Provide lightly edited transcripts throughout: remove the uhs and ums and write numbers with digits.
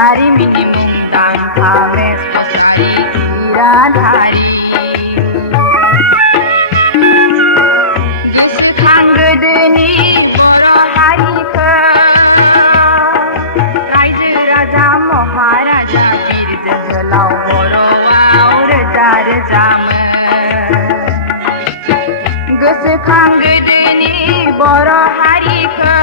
जारिमिननि मुंदांखा मेस मुसाहारि बिराधारि गोसोखां गोदोनि बर' हारिखौ रायजो राजा महाराजा बिर जोहोलाव बर'आव रोजा रोजामोन गोसोखां गोदोनि बर' हारिखौ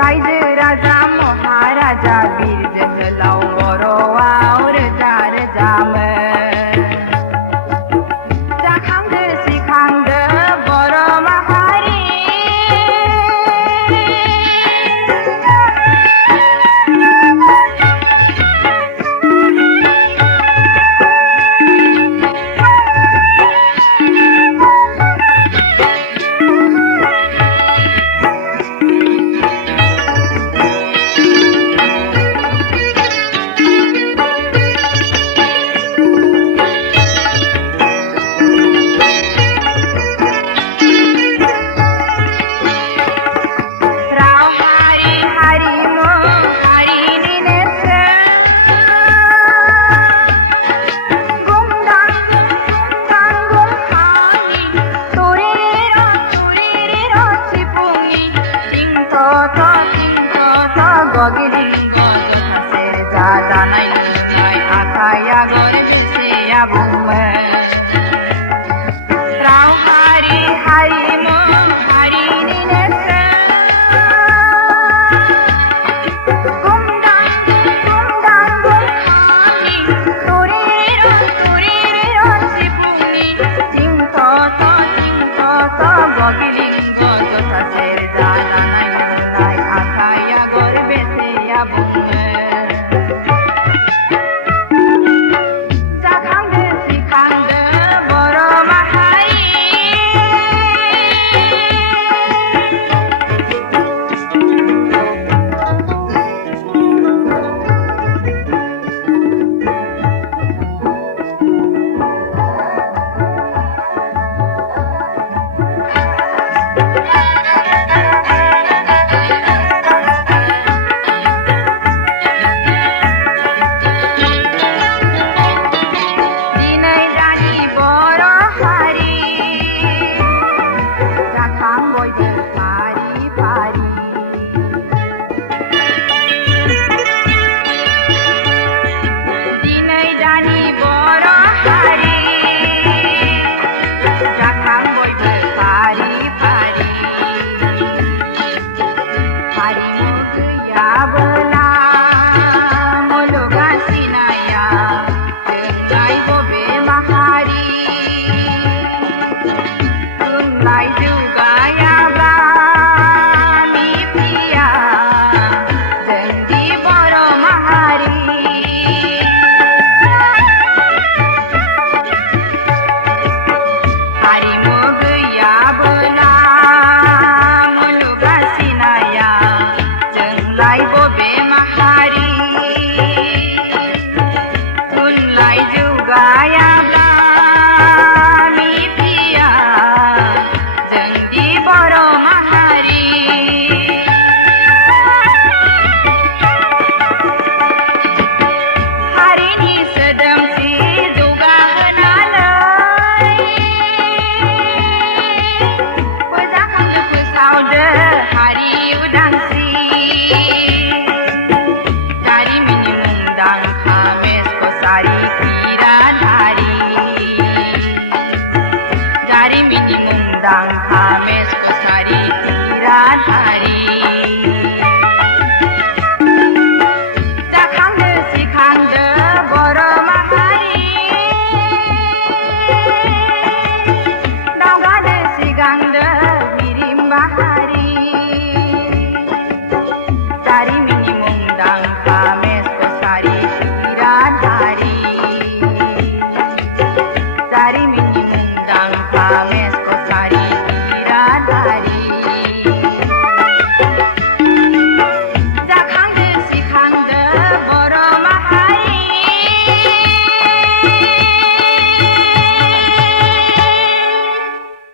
रायजो राजा महाराजा बिर जोहोलाव बर'आव रोजा रोजामोन जाखांदो सिखांदो बर' माहारि जानाय लोंनाय आखाइ आगर बेसे आबुंमोन राव हारि हारिमु हारिनि नेरसोन गुमदां गुमखांनि तुरिरिर सिफुंनि थिंथ' बगिलिंग जथा सेरजा जानाय लोंनाय आखाइ आगर बेसे आबुंमोन बबे